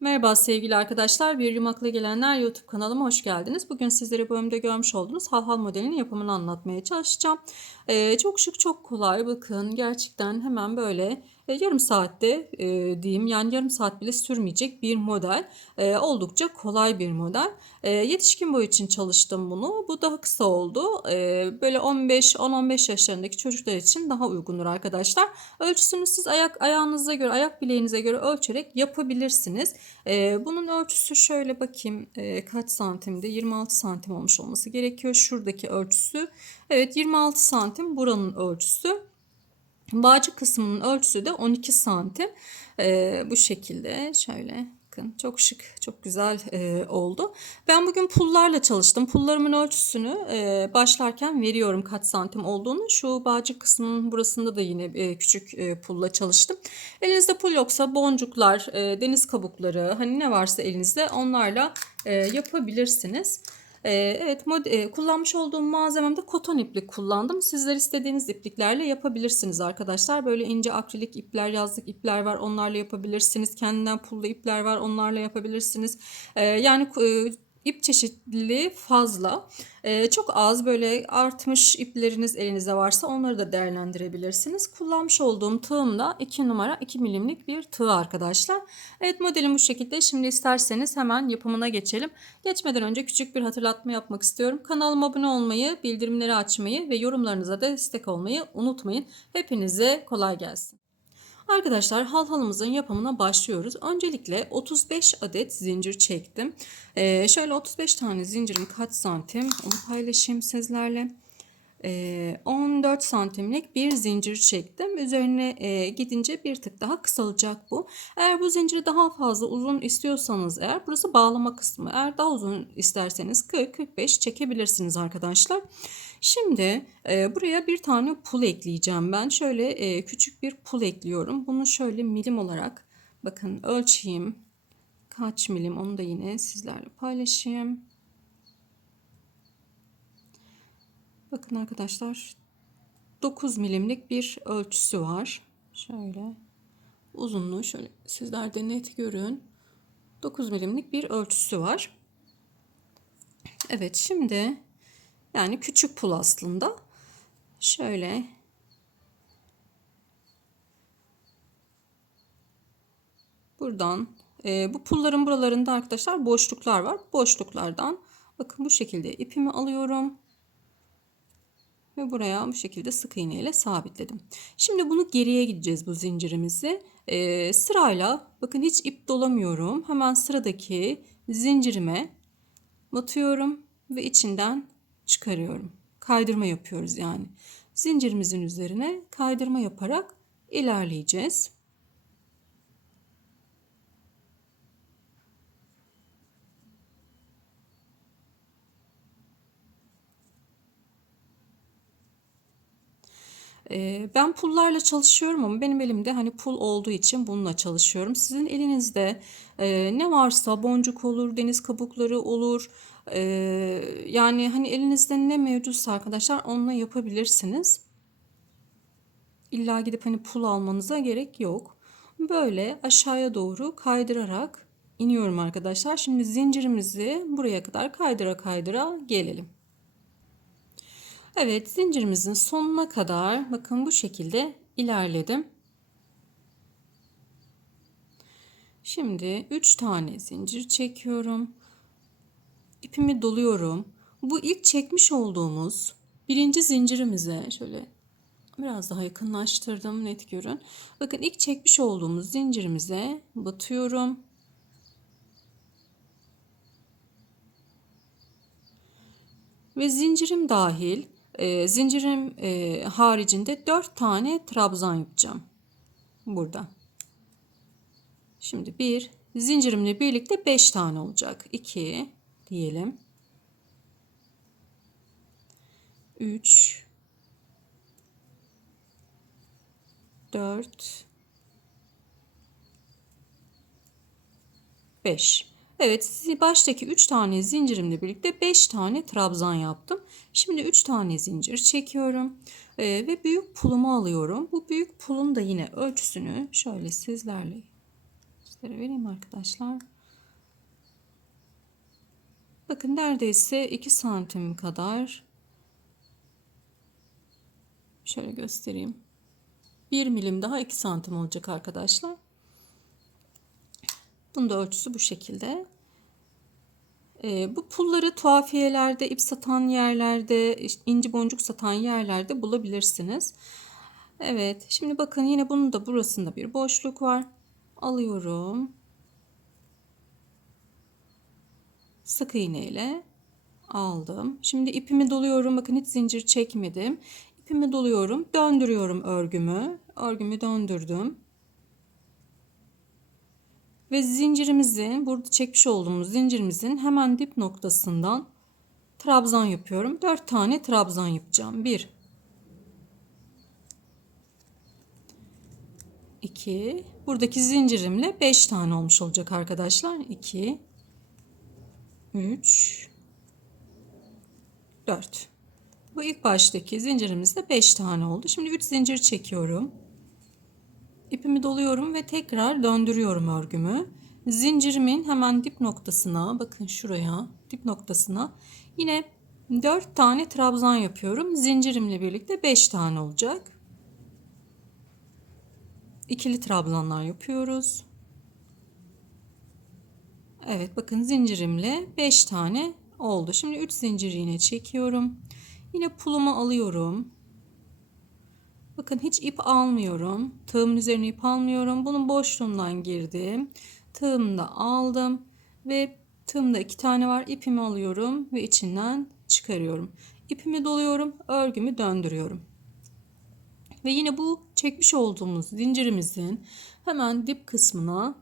Merhaba sevgili arkadaşlar, Bir Yumakla Gelenler YouTube kanalıma hoş geldiniz. Bugün sizlere bu bölümde görmüş olduğunuz halhal modelinin yapımını anlatmaya çalışacağım. Çok şık, çok kolay. Bakın gerçekten hemen böyle yarım saatte diyeyim, yani yarım saat bile sürmeyecek bir model. Oldukça kolay bir model. Yetişkin boy için çalıştım bunu. Bu daha kısa oldu. Böyle 10-15 yaşlarındaki çocuklar için daha uygundur arkadaşlar. Ölçüsünü siz ayağınıza göre, ayak bileğinize göre ölçerek yapabilirsiniz. Bunun ölçüsü şöyle bakayım, kaç santimde? 26 santim olmuş olması gerekiyor. Şuradaki ölçüsü. Evet, 26 santim buranın ölçüsü. Bağcık kısmının ölçüsü de 12 santim. Bu şekilde şöyle bakın, çok şık, çok güzel oldu. Ben bugün pullarla çalıştım. Pullarımın ölçüsünü başlarken veriyorum kaç santim olduğunu. Şu bağcık kısmının burasında da yine küçük pulla çalıştım. Elinizde pul yoksa boncuklar, deniz kabukları, hani ne varsa elinizde onlarla yapabilirsiniz. Evet, kullanmış olduğum malzememde koton iplik kullandım. Sizler istediğiniz ipliklerle yapabilirsiniz arkadaşlar. Böyle ince akrilik ipler, yazlık ipler var. Onlarla yapabilirsiniz. Kendinden pullu ipler var. Onlarla yapabilirsiniz. Yani ip çeşitliliği fazla. Çok az böyle artmış ipleriniz elinizde varsa onları da değerlendirebilirsiniz. Kullanmış olduğum tığım da 2 numara 2 milimlik bir tığ arkadaşlar. Evet, modelim bu şekilde. Şimdi isterseniz hemen yapımına geçelim. Geçmeden önce küçük bir hatırlatma yapmak istiyorum. Kanalıma abone olmayı, bildirimleri açmayı ve yorumlarınıza destek olmayı unutmayın. Hepinize kolay gelsin. Arkadaşlar, halhalımızın yapımına başlıyoruz. Öncelikle 35 adet zincir çektim. Şöyle 35 tane zincirim kaç santim onu paylaşayım sizlerle. 14 santimlik bir zincir çektim. Üzerine gidince bir tık daha kısalacak bu. Eğer bu zinciri daha fazla uzun istiyorsanız eğer, burası bağlama kısmı. Eğer daha uzun isterseniz 40-45 çekebilirsiniz arkadaşlar. Şimdi buraya bir tane pul ekleyeceğim ben. Şöyle küçük bir pul ekliyorum. Bunu şöyle milim olarak bakın ölçeyim. Kaç milim onu da yine sizlerle paylaşayım. Bakın arkadaşlar, 9 milimlik bir ölçüsü var. Şöyle uzunluğu şöyle sizler de net görün. 9 milimlik bir ölçüsü var. Evet, şimdi yani küçük pul aslında. Şöyle buradan bu pulların buralarında arkadaşlar boşluklar var. Boşluklardan bakın bu şekilde ipimi alıyorum. Ve buraya bu şekilde sık iğne ile sabitledim. Şimdi bunu geriye gideceğiz bu zincirimizi. Sırayla bakın hiç ip dolamıyorum. Hemen sıradaki zincirime batıyorum ve içinden çıkarıyorum. Kaydırma yapıyoruz yani. Zincirimizin üzerine kaydırma yaparak ilerleyeceğiz. Ben pullarla çalışıyorum ama benim elimde hani pul olduğu için bununla çalışıyorum. Sizin elinizde ne varsa, boncuk olur, deniz kabukları olur. E, Yani hani elinizde ne mevcutsa arkadaşlar onunla yapabilirsiniz. İlla gidip hani pul almanıza gerek yok. Böyle aşağıya doğru kaydırarak iniyorum arkadaşlar. Şimdi zincirimizi buraya kadar kaydıra kaydıra gelelim. Evet, zincirimizin sonuna kadar bakın bu şekilde ilerledim. Şimdi 3 tane zincir çekiyorum. İpimi doluyorum. Bu ilk çekmiş olduğumuz birinci zincirimize şöyle biraz daha yakınlaştırdım, net görün. Bakın ilk çekmiş olduğumuz zincirimize batıyorum. Ve zincirim dahil, zincirim haricinde 4 tane trabzan yapacağım. Burada. Şimdi bir zincirimle birlikte 5 tane olacak. 2 diyelim. 3 4 5. Evet, baştaki 3 tane zincirimle birlikte 5 tane trabzan yaptım. Şimdi 3 tane zincir çekiyorum. Ve büyük pulumu alıyorum. Bu büyük pulun da yine ölçüsünü şöyle sizlerle Sizlere vereyim arkadaşlar. Bakın neredeyse 2 santim kadar. Şöyle göstereyim. 1 milim daha 2 santim olacak arkadaşlar. Bunun da ölçüsü bu şekilde. Bu pulları tuhafiyelerde, ip satan yerlerde, inci boncuk satan yerlerde bulabilirsiniz. Evet, şimdi bakın yine bunun da burasında bir boşluk var. Alıyorum. Sık iğne ile aldım. Şimdi ipimi doluyorum. Bakın hiç zincir çekmedim. İpimi doluyorum. Döndürüyorum örgümü. Örgümü döndürdüm. Ve zincirimizin, burada çekmiş olduğumuz zincirimizin hemen dip noktasından trabzan yapıyorum. 4 tane trabzan yapacağım. 1 2, buradaki zincirimle 5 tane olmuş olacak arkadaşlar. 2 3 4. Bu ilk baştaki zincirimizde 5 tane oldu. Şimdi 3 zincir çekiyorum. İpimi doluyorum ve tekrar döndürüyorum örgümü. Zincirimin hemen dip noktasına, bakın şuraya, dip noktasına yine 4 tane trabzan yapıyorum. Zincirimle birlikte 5 tane olacak. İkili trabzanlar yapıyoruz. Evet, bakın zincirimle 5 tane oldu. Şimdi 3 zincir yine çekiyorum. Yine pulumu alıyorum. Bakın hiç ip almıyorum. Tığımın üzerine ip almıyorum. Bunun boşluğundan girdim. Tığımı da aldım. Ve tığımda 2 tane var. İpimi alıyorum ve içinden çıkarıyorum. İpimi doluyorum. Örgümü döndürüyorum. Ve yine bu çekmiş olduğumuz zincirimizin hemen dip kısmına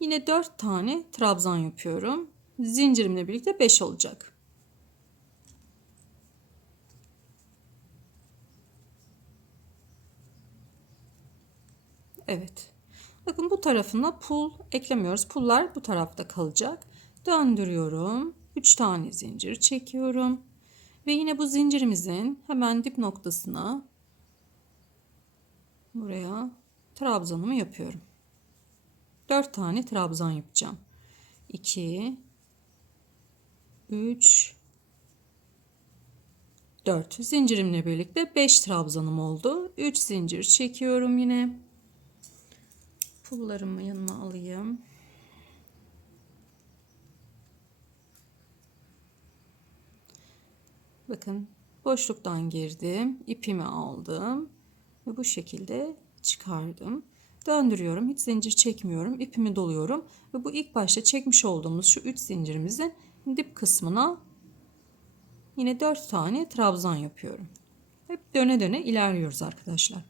yine 4 tane trabzan yapıyorum. Zincirimle birlikte 5 olacak. Evet. Bakın bu tarafına pul eklemiyoruz. Pullar bu tarafta kalacak. Döndürüyorum. 3 tane zincir çekiyorum. Ve yine bu zincirimizin hemen dip noktasına buraya trabzanımı yapıyorum. 4 tane trabzan yapacağım. 2 3 4 zincirimle birlikte 5 trabzanım oldu. 3 zincir çekiyorum yine. Pullarımı yanıma alayım. Bakın boşluktan girdim. İpimi aldım. Ve bu şekilde çıkardım. Döndürüyorum. Hiç zincir çekmiyorum. İpimi doluyorum. Ve bu ilk başta çekmiş olduğumuz şu 3 zincirimizin dip kısmına yine 4 tane trabzan yapıyorum. Hep döne döne ilerliyoruz arkadaşlar.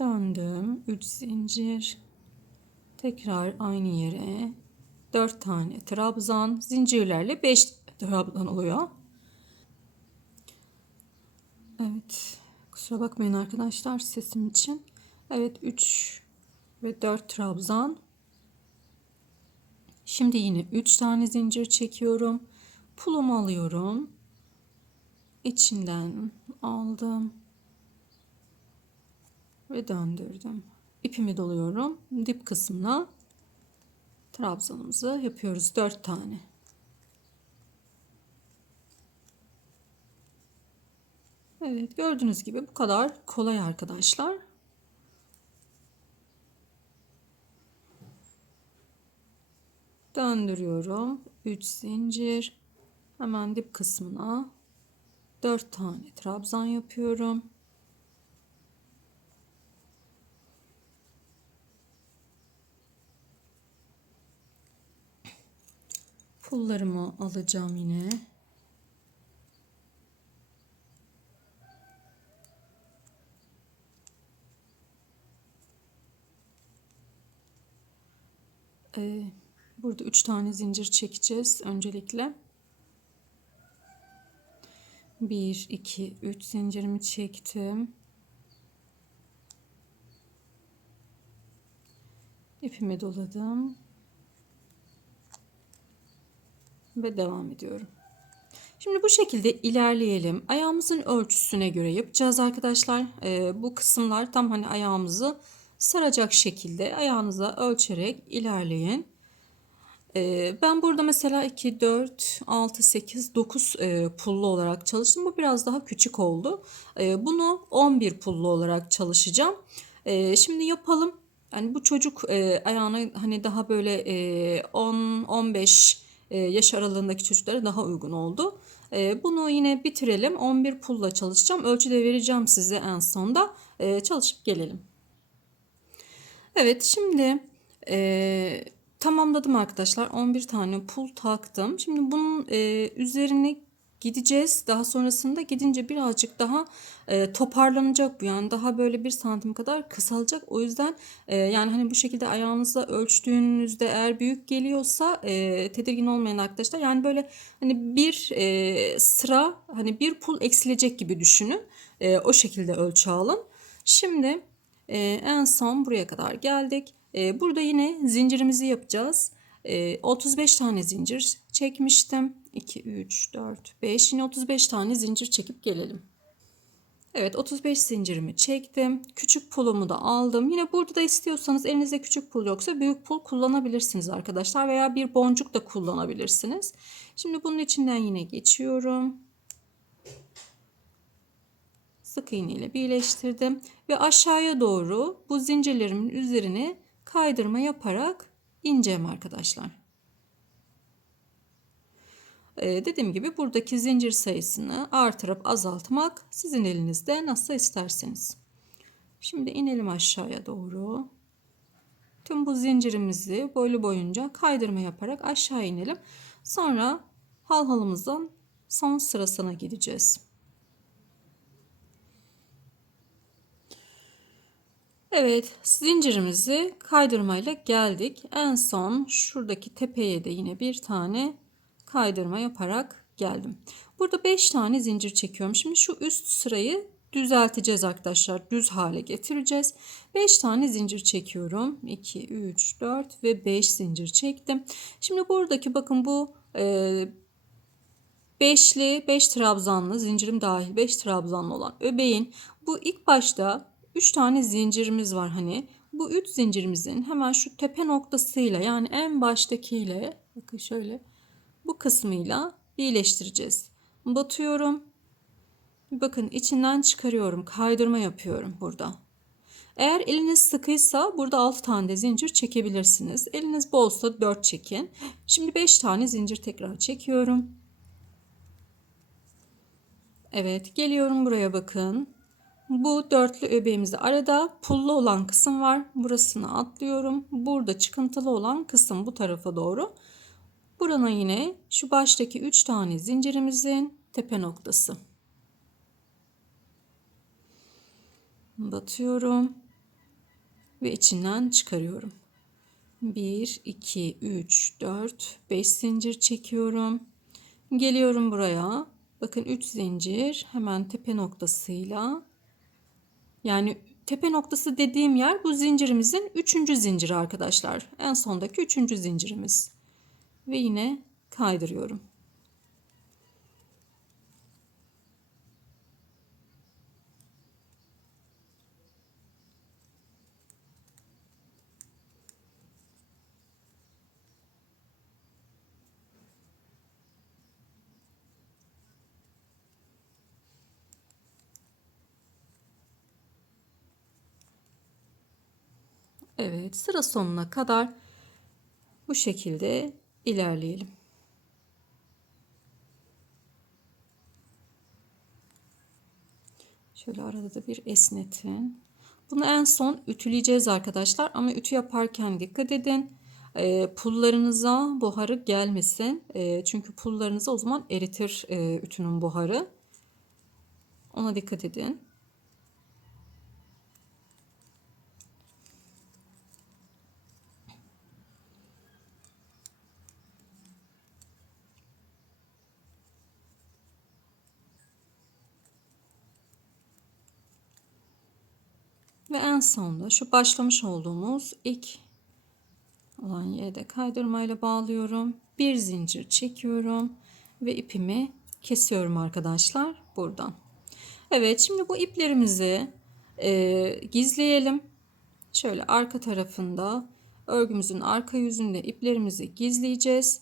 Döndüm. 3 zincir. Tekrar aynı yere 4 tane trabzan. Zincirlerle 5 trabzan oluyor. Evet. Kusura bakmayın arkadaşlar sesim için. Evet, 3 ve 4 trabzan. Şimdi yine 3 tane zincir çekiyorum. Pulumu alıyorum. İçinden aldım. Ve döndürdüm. İpimi doluyorum. Dip kısmına trabzanımızı yapıyoruz. 4 tane. Evet, gördüğünüz gibi bu kadar kolay arkadaşlar. Döndürüyorum. 3 zincir. Hemen dip kısmına 4 tane trabzan yapıyorum. Pullarımı alacağım yine. Burada 3 tane zincir çekeceğiz öncelikle. 1 2 3 zincirimi çektim. İpimi doladım. Ve devam ediyorum. Şimdi bu şekilde ilerleyelim. Ayağımızın ölçüsüne göre yapacağız arkadaşlar. Bu kısımlar tam hani ayağımızı saracak şekilde ayağınıza ölçerek ilerleyin. Ben burada mesela 2, 4, 6, 8, 9 pullu olarak çalıştım. Bu biraz daha küçük oldu. Bunu 11 pullu olarak çalışacağım. Şimdi yapalım. Yani bu çocuk ayağına hani daha böyle 10-15 yaş aralığındaki çocuklara daha uygun oldu. Bunu yine bitirelim. 11 pulla çalışacağım. Ölçü de vereceğim size en sonda. Çalışıp gelelim. Evet, şimdi tamamladım arkadaşlar. 11 tane pul taktım. Şimdi bunun üzerine gideceğiz. Daha sonrasında gidince birazcık daha toparlanacak bu. Yani daha böyle 1 santim kadar kısalacak. O yüzden yani hani bu şekilde ayağınızla ölçtüğünüzde eğer büyük geliyorsa tedirgin olmayın arkadaşlar. Yani böyle hani bir sıra hani bir pul eksilecek gibi düşünün. O şekilde ölçü alın. Şimdi en son buraya kadar geldik. Burada yine zincirimizi yapacağız. 35 tane zincir çekmiştim. 2, 3, 4, 5. Yine 35 tane zincir çekip gelelim. Evet, 35 zincirimi çektim. Küçük pulumu da aldım. Yine burada da istiyorsanız elinizde küçük pul yoksa büyük pul kullanabilirsiniz arkadaşlar. Veya bir boncuk da kullanabilirsiniz. Şimdi bunun içinden yine geçiyorum. Sık iğne ile birleştirdim ve aşağıya doğru bu zincirlerimin üzerine kaydırma yaparak ineceğim arkadaşlar. Dediğim gibi buradaki zincir sayısını artırıp azaltmak sizin elinizde, nasıl isterseniz. Şimdi inelim aşağıya doğru. Tüm bu zincirimizi boylu boyunca kaydırma yaparak aşağı inelim. Sonra halhalımızın son sırasına gideceğiz. Evet, zincirimizi kaydırmayla geldik. En son şuradaki tepeye de yine bir tane kaydırma yaparak geldim. Burada 5 tane zincir çekiyorum. Şimdi şu üst sırayı düzelteceğiz arkadaşlar. Düz hale getireceğiz. 5 tane zincir çekiyorum. 2, 3, 4 ve 5 zincir çektim. Şimdi buradaki bakın bu beşli, 5 trabzanlı, zincirim dahil 5 trabzanlı olan öbeğin bu ilk başta 3 tane zincirimiz var hani. Bu 3 zincirimizin hemen şu tepe noktasıyla, yani en baştakiyle, bakın şöyle bu kısmıyla birleştireceğiz. Batıyorum. Bakın içinden çıkarıyorum. Kaydırma yapıyorum burada. Eğer eliniz sıkıysa burada 6 tane de zincir çekebilirsiniz. Eliniz bolsa 4 çekin. Şimdi 5 tane zincir tekrar çekiyorum. Evet, geliyorum buraya, bakın. Bu dörtlü öbeğimizde arada pullu olan kısım var. Burasını atlıyorum. Burada çıkıntılı olan kısım bu tarafa doğru. Buranın yine şu baştaki 3 tane zincirimizin tepe noktası. Batıyorum ve içinden çıkarıyorum. 1, 2, 3, 4, 5 zincir çekiyorum. Geliyorum buraya. Bakın 3 zincir hemen tepe noktasıyla. Yani tepe noktası dediğim yer bu zincirimizin 3. zinciri arkadaşlar. En sondaki 3. zincirimiz. Ve yine kaydırıyorum. Evet, sıra sonuna kadar bu şekilde ilerleyelim. Şöyle arada da bir esnetin. Bunu en son ütüleyeceğiz arkadaşlar. Ama ütü yaparken dikkat edin. Pullarınıza buharı gelmesin. Çünkü pullarınızı o zaman eritir ütünün buharı. Ona dikkat edin. Ve en sonunda şu başlamış olduğumuz ilk olan yere de kaydırmayla bağlıyorum. Bir zincir çekiyorum ve ipimi kesiyorum arkadaşlar buradan. Evet, şimdi bu iplerimizi gizleyelim. Şöyle arka tarafında örgümüzün arka yüzünde iplerimizi gizleyeceğiz.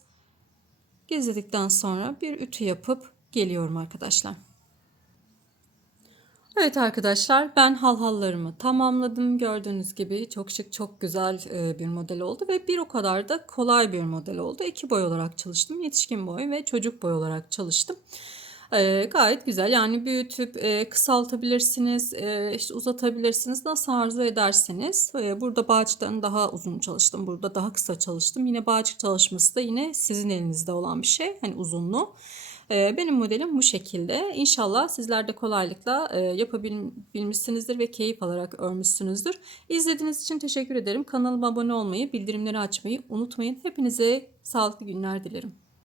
Gizledikten sonra bir ütü yapıp geliyorum arkadaşlar. Evet arkadaşlar, ben halhallarımı tamamladım. Gördüğünüz gibi çok şık, çok güzel bir model oldu ve bir o kadar da kolay bir model oldu. 2 boy olarak çalıştım. Yetişkin boy ve çocuk boy olarak çalıştım. Gayet güzel. Yani büyütüp kısaltabilirsiniz, işte uzatabilirsiniz. Nasıl arzu ederseniz. Burada bağcıktan daha uzun çalıştım. Burada daha kısa çalıştım. Yine bağcık çalışması da yine sizin elinizde olan bir şey. Hani uzunluğu. Benim modelim bu şekilde. İnşallah sizler de kolaylıkla yapabilmişsinizdir ve keyif alarak örmüşsünüzdür. İzlediğiniz için teşekkür ederim. Kanalıma abone olmayı, bildirimleri açmayı unutmayın. Hepinize sağlıklı günler dilerim.